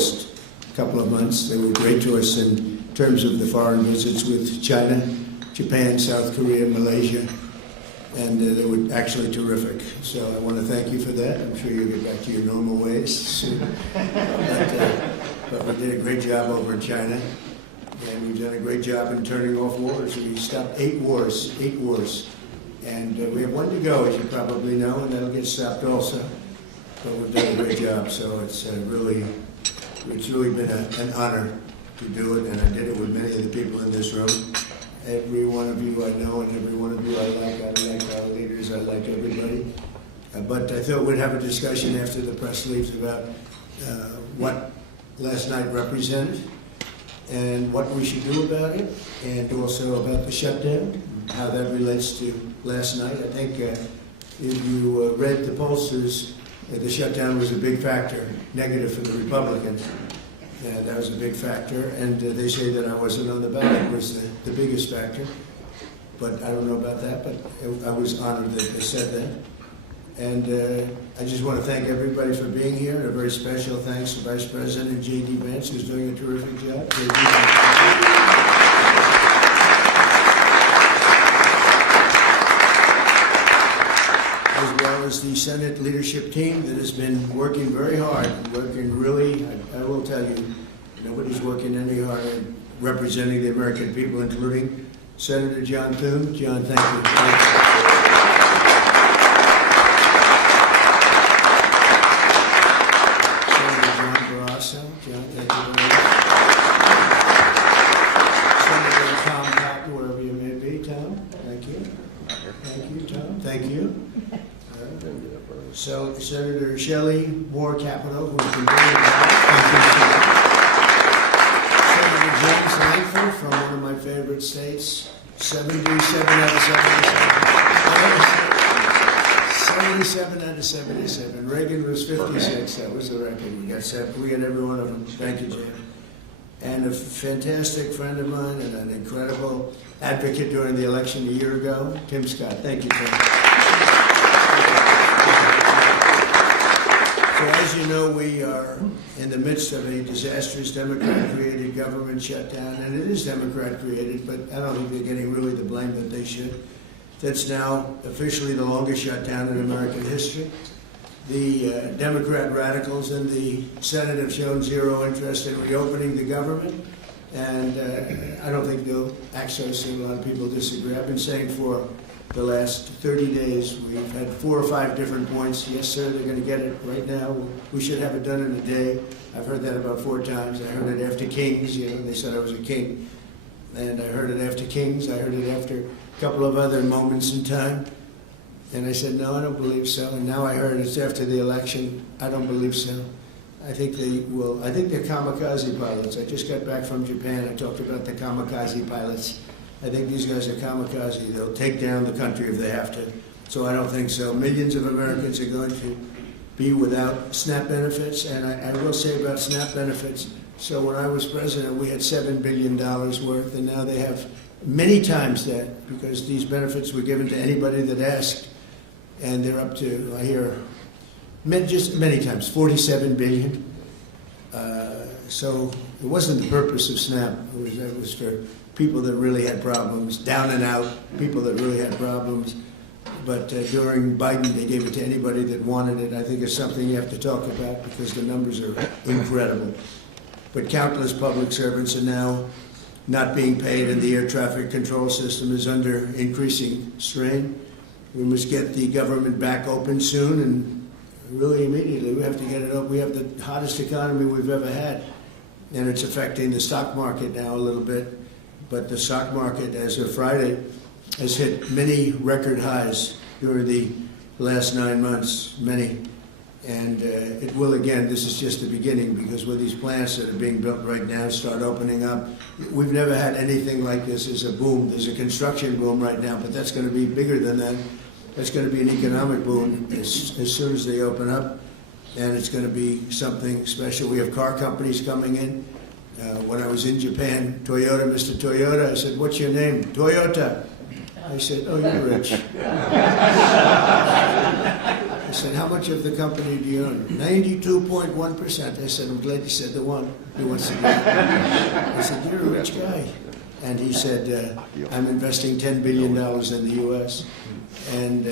last couple of months. They were great to us in terms of the foreign visits with China, Japan, South Korea, Malaysia, and they were actually terrific. So I want to thank you for that. I'm sure you'll get back to your normal ways soon. But we did a great job over in China, and we've done a great job in turning off wars. We stopped 8 wars. And we have 1 to go, as you probably know, and that'll get stopped also. But we've done a great job, so it's really been an honor to do it, and I did it with many of the people in this room. Every one of you I know, and every one of you I like our leaders, I like everybody. But I thought we'd have a discussion after the press leaves about what last night represented, and what we should do about it, and also about the shutdown, how that relates to last night. I think if you read the pollsters, the shutdown was a big factor, negative for the Republicans. That was a big factor, and they say that I wasn't on the ballot was the biggest factor. But I don't know about that, but I was honored that they said that. And I just want to thank everybody for being here. And a very special thanks to Vice President J.D. Vance, who's doing a terrific job. As well as the Senate leadership team that has been working very hard, working really, I will tell you, nobody's working any harder representing the American people, including Senator John Thune. John, thank you. So Senator Shelley Moore Capito, who's been very Senator James Langford from one of my favorite states, 77 out of 77. Reagan was 56. That was the record. We got every one of them. Thank you, Jim. And a fantastic friend of mine and an incredible advocate during the election a year ago, Tim Scott. Thank you, Tim. So as you know, we are in the midst of a disastrous Democrat-created government shutdown, and it is Democrat-created, but I don't think they're getting really the blame that they should. That's now officially the longest shutdown in American history. The Democrat radicals in the Senate have shown zero interest in reopening the government, and I don't think they'll actually see a lot of people disagree. I've been saying for the last 30 days, we've had 4 or 5 different points. Yes, sir, they're going to get it right now. We should have it done in a day. I've heard that about 4 times. I heard it after Kings. They said I was a king. And I heard it after Kings. I heard it after a couple of other moments in time. And I said, no, I don't believe so. And now I heard it's after the election. I don't believe so. I think they will. I think they're kamikaze pilots. I just got back from Japan. I talked about the kamikaze pilots. I think these guys are kamikaze. They'll take down the country if they have to. So I don't think so. Millions of Americans are going to be without SNAP benefits. And I will say about SNAP benefits, so when I was president, we had $7 billion worth, and now they have many times that, because these benefits were given to anybody that asked. And they're up to, I hear, just many times, $47 billion. So it wasn't the purpose of SNAP. It was for people that really had problems, down and out, people that really had problems. But during Biden, they gave it to anybody that wanted it. I think it's something you have to talk about because the numbers are incredible. But countless public servants are now not being paid, and the air traffic control system is under increasing strain. We must get the government back open soon, and really immediately. We have to get it open. We have the hottest economy we've ever had, and it's affecting the stock market now a little bit. But the stock market, as of Friday, has hit many record highs during the last 9 months, many. And it will again. This is just the beginning, because with these plants that are being built right now start opening up, we've never had anything like this. There's a boom. There's a construction boom right now, but that's going to be bigger than that. That's going to be an economic boom as soon as they open up, and it's going to be something special. We have car companies coming in. When I was in Japan, Toyota, Mr. Toyota, I said, "What's your name?" "Toyota." I said, "Oh, you're rich." I said, how much of the company do you own? 92.1%. I said, I'm glad you said the one who wants to do it. I said, you're a rich guy. And he said, I'm investing $10 billion in the U.S. And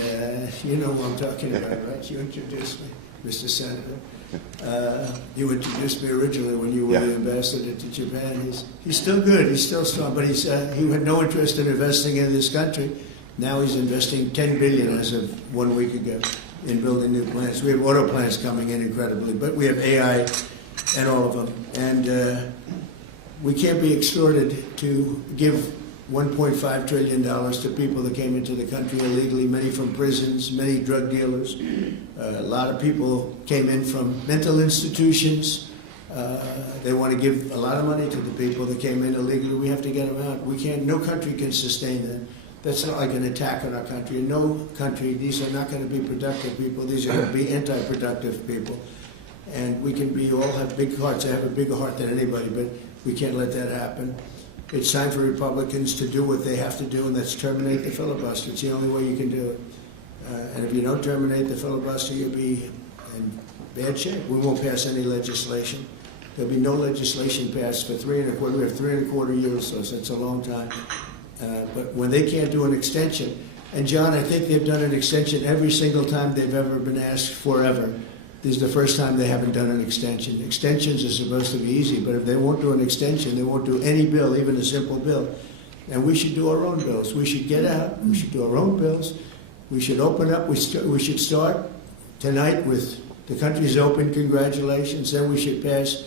you know who I'm talking about, right? You introduced me, Mr. Senator. You introduced me originally when you were the ambassador to Japan. He's still good. He's still strong. But he had no interest in investing in this country. Now he's investing $10 billion as of 1 week ago in building new plants. We have auto plants coming in incredibly, but we have AI and all of them. And we can't be extorted to give $1.5 trillion to people that came into the country illegally, many from prisons, many drug dealers. A lot of people came in from mental institutions. They want to give a lot of money to the people that came in illegally. We have to get them out. We can't, no country can sustain that. That's not like an attack on our country. In no country, these are not going to be productive people. These are going to be anti-productive people. And we can be, all have big hearts. I have a bigger heart than anybody, but we can't let that happen. It's time for Republicans to do what they have to do, and that's terminate the filibuster. It's the only way you can do it. And if you don't terminate the filibuster, you'll be in bad shape. We won't pass any legislation. There'll be no legislation passed for 3.25. We have 3.25 years, so it's a long time. But when they can't do an extension, and John, I think they've done an extension every single time they've ever been asked forever. This is the first time they haven't done an extension. Extensions are supposed to be easy, but if they won't do an extension, they won't do any bill, even a simple bill. And we should do our own bills. We should get out. We should do our own bills. We should open up. We should start tonight with the country's open. Congratulations. Then we should pass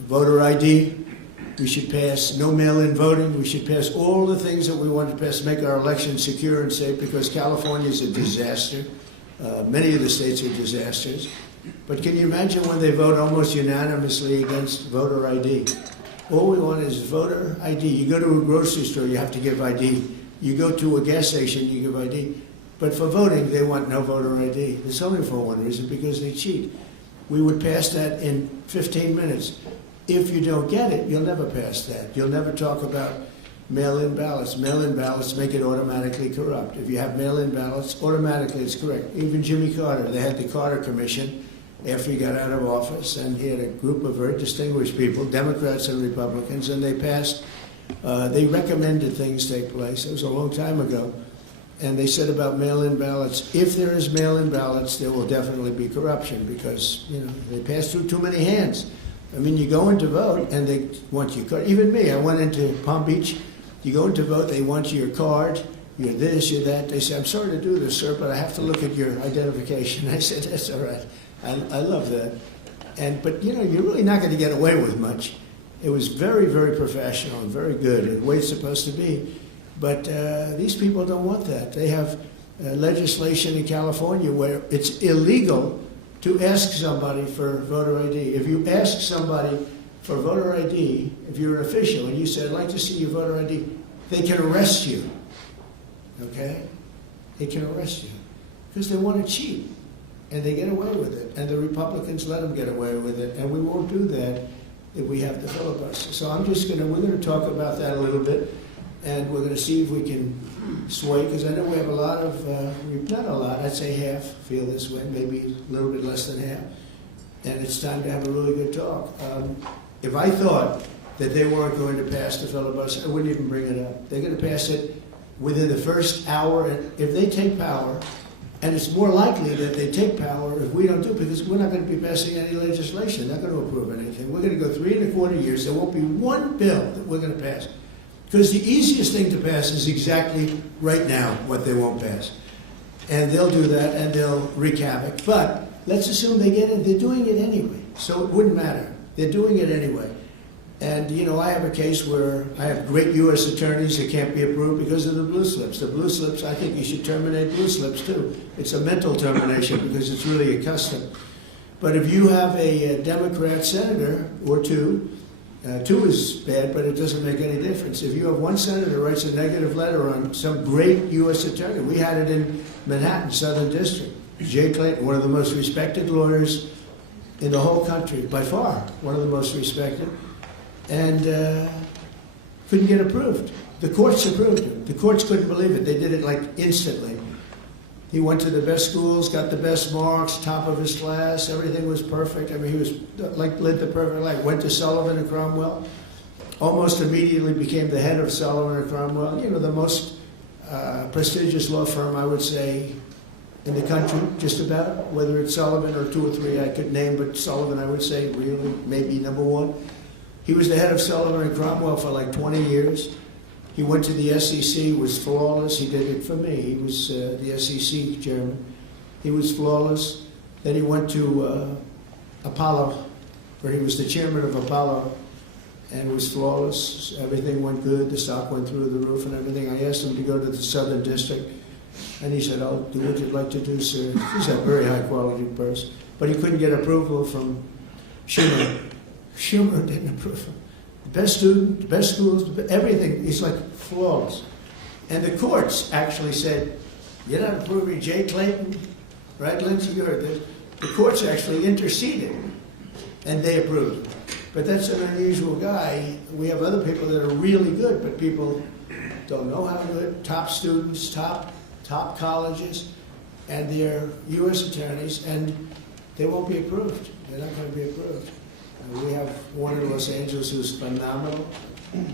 voter ID. We should pass no mail-in voting. We should pass all the things that we want to pass to make our elections secure and safe, because California is a disaster. Many of the states are disasters. But can you imagine when they vote almost unanimously against voter ID? All we want is voter ID. You go to a grocery store, you have to give ID. You go to a gas station, you give ID. But for voting, they want no voter ID. It's only for one reason, because they cheat. We would pass that in 15 minutes. If you don't get it, you'll never pass that. You'll never talk about mail-in ballots. Mail-in ballots make it automatically corrupt. If you have mail-in ballots, automatically it's correct. Even Jimmy Carter, they had the Carter Commission after he got out of office, and he had a group of very distinguished people, Democrats and Republicans, and they passed, they recommended things take place. It was a long time ago. And they said about mail-in ballots, if there is mail-in ballots, there will definitely be corruption, because, you know, they pass through too many hands. I mean, you go in to vote, and they want your card. Even me, I went into Palm Beach. You go in to vote, they want your card. You're this, you're that. They say, I'm sorry to do this, sir, but I have to look at your identification. I said, that's all right. I love that. But, you know, you're really not going to get away with much. It was very, very professional and very good, and the way it's supposed to be. But these people don't want that. They have legislation in California where it's illegal to ask somebody for voter ID. If you ask somebody for voter ID, if you're an official and you say, I'd like to see your voter ID, they can arrest you, okay? They can arrest you because they want to cheat, and they get away with it, and the Republicans let them get away with it, and we won't do that if we have the filibuster. So we're going to talk about that a little bit, and we're going to see if we can sway, because I know we have a lot of, not a lot, I'd say half feel this way, maybe a little bit less than half, and it's time to have a really good talk. If I thought that they weren't going to pass the filibuster, I wouldn't even bring it up. They're going to pass it within the first hour. And if they take power, and it's more likely that they take power if we don't do it, because we're not going to be passing any legislation. They're not going to approve anything. We're going to go 3.25 years. There won't be one bill that we're going to pass. Because the easiest thing to pass is exactly right now what they won't pass. And they'll do that, and they'll wreak havoc. But let's assume they get it. They're doing it anyway, so it wouldn't matter. They're doing it anyway. And, you know, I have a case where I have great U.S. attorneys that can't be approved because of the blue slips. The blue slips, I think you should terminate blue slips, too. It's a mental termination because it's really a custom. But if you have a Democrat senator or two is bad, but it doesn't make any difference. If you have one senator writes a negative letter on some great U.S. attorney, we had it in Manhattan, Southern District. Jay Clayton, one of the most respected lawyers in the whole country, by far, one of the most respected, and couldn't get approved. The courts approved it. The courts couldn't believe it. They did it like instantly. He went to the best schools, got the best marks, top of his class. Everything was perfect. I mean, he was lived the perfect life. Went to Sullivan and Cromwell. Almost immediately became the head of Sullivan and Cromwell. You know, the most prestigious law firm, I would say, in the country, just about. Whether it's Sullivan or two or three I could name, but Sullivan, I would say, really, maybe number one. He was the head of Sullivan and Cromwell for like 20 years. He went to the SEC, was flawless. He did it for me. He was the SEC chairman. He was flawless. Then he went to Apollo, where he was the chairman of Apollo, and was flawless. Everything went good. The stock went through the roof and everything. I asked him to go to the Southern District, and he said, "I'll do what you'd like to do, sir." He's a very high-quality person. But he couldn't get approval from Schumer. Schumer didn't approve him. The best student, the best schools, everything. He's like flawless. And the courts actually said, "You're not approving Jay Clayton, right, Lindsay? You heard this." The courts actually interceded, and they approved him. But that's an unusual guy. We have other people that are really good, but people don't know how good. Top students, top colleges, and they're U.S. attorneys, and they won't be approved. They're not going to be approved. We have one in Los Angeles who's phenomenal.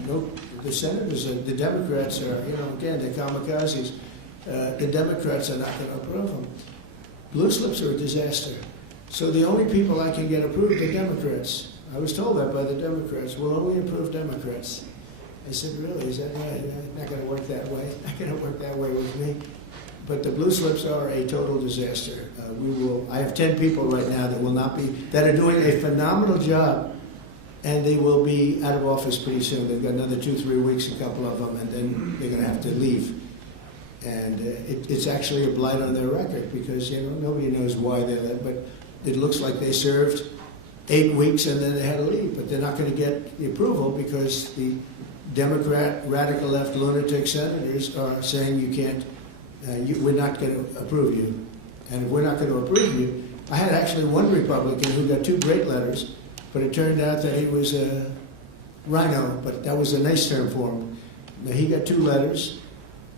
Nope. The senators, the Democrats are, again, they're kamikazes. The Democrats are not going to approve them. Blue slips are a disaster. So the only people I can get approved are Democrats. I was told that by the Democrats. We'll only approve Democrats. I said, really? Is that right? Not going to work that way. Not going to work that way with me. But the blue slips are a total disaster. I have 10 people right now that are doing a phenomenal job, and they will be out of office pretty soon. They've got another 2-3 weeks, a couple of them, and then they're going to have to leave. And it's actually a blight on their record because, nobody knows why they left, but it looks like they served 8 weeks and then they had to leave. But they're not going to get the approval because the Democrat, radical left lunatic senators are saying you can't, we're not going to approve you. And if we're not going to approve you, I had actually one Republican who got 2 great letters, but it turned out that he was a rhino, but that was a nice term for him. Now, he got 2 letters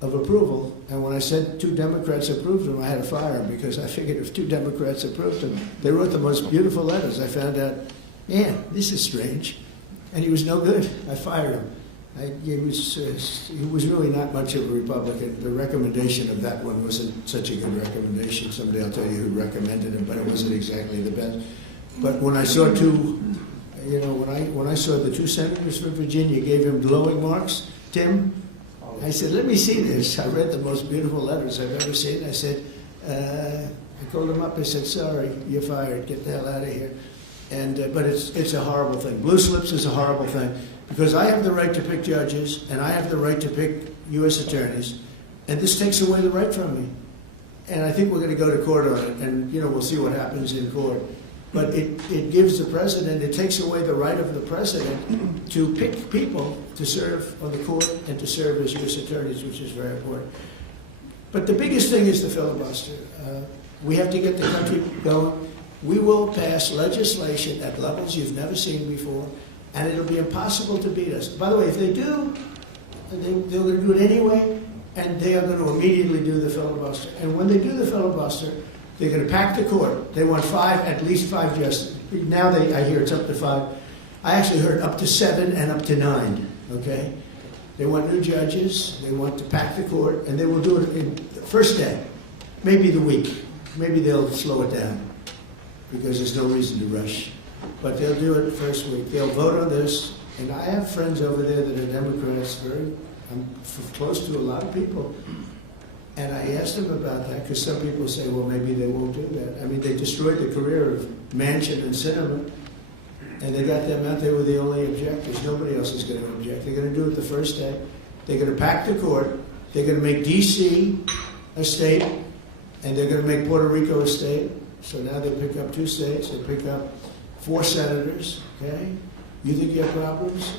of approval, and when I said 2 Democrats approved him, I had to fire him because I figured if 2 Democrats approved him, they wrote the most beautiful letters. I found out, this is strange, and he was no good. I fired him. He was really not much of a Republican. The recommendation of that one wasn't such a good recommendation. Someday I'll tell you who recommended it, but it wasn't exactly the best. But when I saw when I saw the 2 senators from Virginia gave him glowing marks, Tim, I said, let me see this. I read the most beautiful letters I've ever seen. I said, I called him up. I said, sorry, you're fired. Get the hell out of here. And but it's a horrible thing. Blue slips is a horrible thing because I have the right to pick judges and I have the right to pick U.S. attorneys, and this takes away the right from me. And I think we're going to go to court on it, and we'll see what happens in court. But it gives the president, it takes away the right of the president to pick people to serve on the court and to serve as U.S. attorneys, which is very important. But the biggest thing is the filibuster. We have to get the country going. We will pass legislation at levels you've never seen before, and it'll be impossible to beat us. By the way, if they do, they're going to do it anyway, and they are going to immediately do the filibuster. And when they do the filibuster, they're going to pack the court. They want at least 5 justices. Now I hear it's up to 5. I actually heard up to 7 and up to 9, okay? They want new judges. They want to pack the court, and they will do it in the first day, maybe the week. Maybe they'll slow it down because there's no reason to rush. But they'll do it the first week. They'll vote on this, and I have friends over there that are Democrats. I'm close to a lot of people. And I asked them about that because some people say, well, maybe they won't do that. I mean, they destroyed the career of Manchin and Sinema, and they got them out. They were the only objectors. Nobody else is going to object. They're going to do it the first day. They're going to pack the court. They're going to make D.C. a state, and they're going to make Puerto Rico a state. So now they pick up 2 states. They pick up 4 senators, okay? You think you have problems?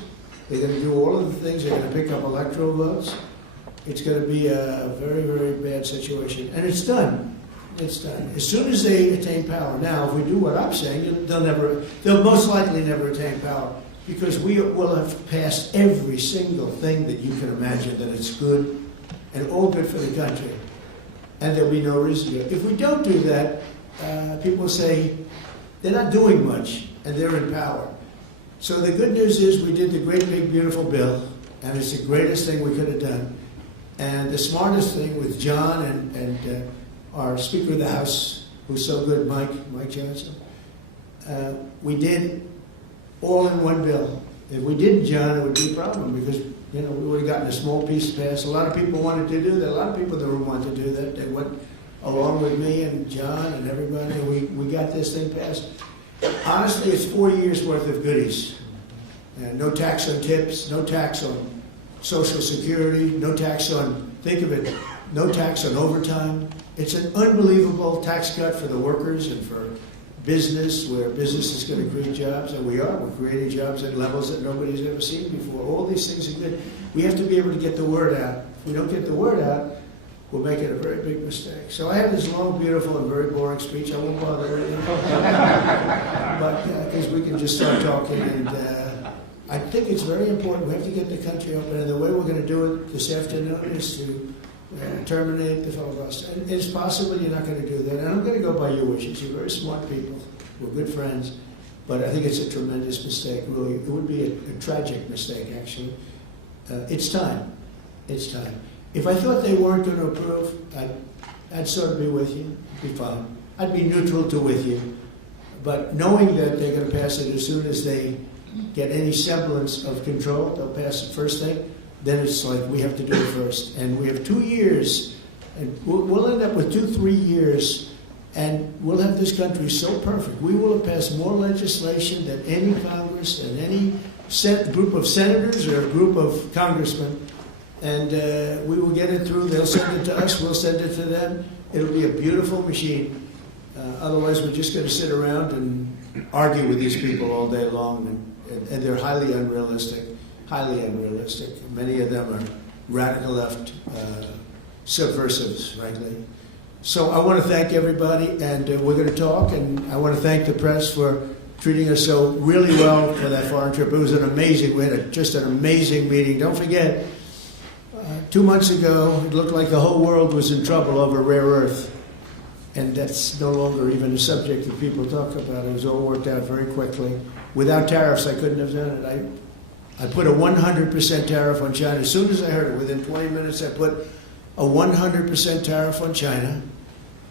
They're going to do all of the things. They're going to pick up electoral votes. It's going to be a very, very bad situation. And it's done. It's done. As soon as they attain power. Now, if we do what I'm saying, they'll most likely never attain power because we will have passed every single thing that you can imagine that it's good and all good for the country. and there'll be no reason to. If we don't do that, people say they're not doing much, and they're in power. So the good news is we did the great, big, beautiful bill, and it's the greatest thing we could have done. And the smartest thing with John and our Speaker of the House, who's so good, Mike Johnson, we did all in one bill. If we didn't, John, it would be a problem because we would have gotten a small piece passed. A lot of people wanted to do that. A lot of people in the room wanted to do that. They went along with me and John and everybody, and we got this thing passed. Honestly, it's 4 years worth of goodies. No tax on tips, no tax on Social Security, no tax on, think of it, no tax on overtime. It's an unbelievable tax cut for the workers and for business, where business is going to create jobs, and we're creating jobs at levels that nobody's ever seen before. All these things are good. We have to be able to get the word out. If we don't get the word out, we'll make it a very big mistake. So I have this long, beautiful, and very boring speech. I won't bother with it. But because we can just start talking, and I think it's very important. We have to get the country open, and the way we're going to do it this afternoon is to terminate the filibuster. And it's possible you're not going to do that, and I'm going to go by your wishes. You're very smart people. We're good friends, but I think it's a tremendous mistake, really. It would be a tragic mistake, actually. It's time. It's time. If I thought they weren't going to approve, I'd sort of be with you. It'd be fine. I'd be neutral to with you. But knowing that they're going to pass it as soon as they get any semblance of control, they'll pass it first thing, then it's like we have to do it first. And we have 2 years, and we'll end up with 2-3 years, and we'll have this country so perfect. We will have passed more legislation than any Congress and any group of senators or a group of congressmen. And we will get it through. They'll send it to us. We'll send it to them. It'll be a beautiful machine. Otherwise, we're just going to sit around and argue with these people all day long. And they're highly unrealistic. Highly unrealistic. Many of them are radical left subversives, frankly. So I want to thank everybody, and we're going to talk. And I want to thank the press for treating us so really well for that foreign trip. It was an amazing. We had just an amazing meeting. Don't forget. 2 months ago, it looked like the whole world was in trouble over rare earth. And that's no longer even a subject that people talk about. It was all worked out very quickly. Without tariffs, I couldn't have done it. I put a 100% tariff on China. As soon as I heard it, within 20 minutes, I put a 100% tariff on China.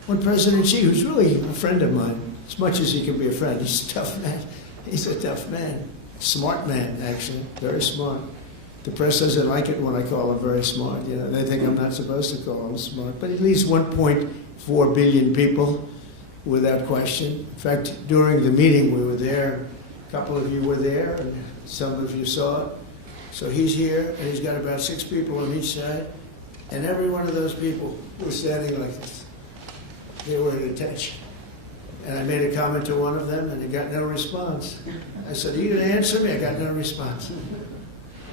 When President Xi, who's really a friend of mine, as much as he can be a friend, he's a tough man. He's a tough man. Smart man, actually. Very smart. The press doesn't like it when I call him very smart. They think I'm not supposed to call him smart. But at least 1.4 billion people, without question. In fact, during the meeting we were there. A couple of you were there, and some of you saw it. So he's here, and he's got about 6 people on each side. And every one of those people was standing like this. They were at attention. And I made a comment to one of them, and he got no response. I said, "Are you going to answer me?" I got no response.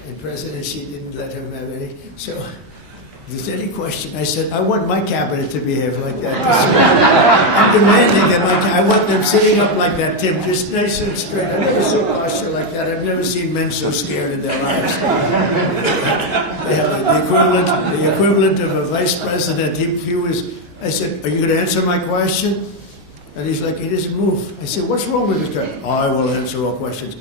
And President Xi didn't let him have any. So if there's any question, I said, I want my cabinet to behave like that. I'm demanding that I want them sitting up like that, Tim, just nice and straight. I've never seen a posture like that. I've never seen men so scared in their lives. They have the equivalent of a vice president. He was, I said, "Are you going to answer my question?" And he's like, he doesn't move. I said, "What's wrong with this guy?" "I will answer all questions."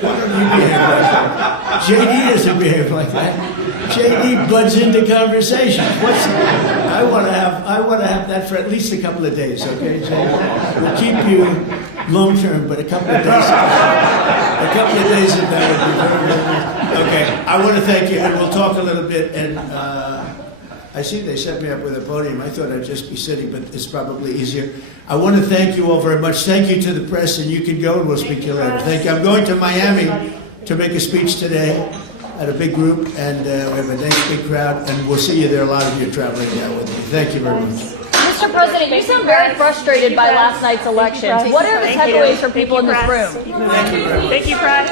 Why don't you behave like that? JD doesn't behave like that. JD butts into conversations. I want to have that for at least a couple of days, okay, JD? We'll keep you long term, but a couple of days. A couple of days of that would be very good. Okay, I want to thank you, and we'll talk a little bit. And I see they set me up with a podium. I thought I'd just be sitting, but it's probably easier. I want to thank you all very much. Thank you to the press, and you can go, and we'll speak to you later. Thank you. I'm going to Miami to make a speech today at a big group, and we have a nice big crowd, and we'll see you there. A lot of you are traveling down with me. Thank you very much. Mr. President, you sound very frustrated by last night's election. What are the takeaways for people in this room? Thank you very much. Thank you, press.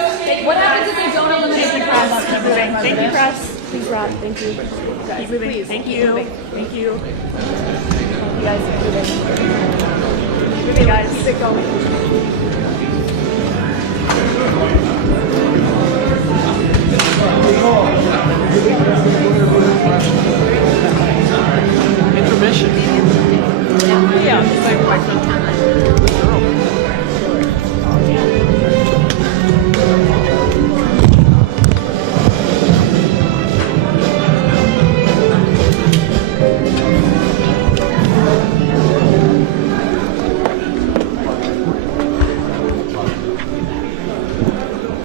What happens if they don't eliminate the press? Keep moving. Thank you, press. Please, Rob. Thank you. Keep moving. Thank you. Thank you. You guys keep moving. Moving, guys. Keep it going.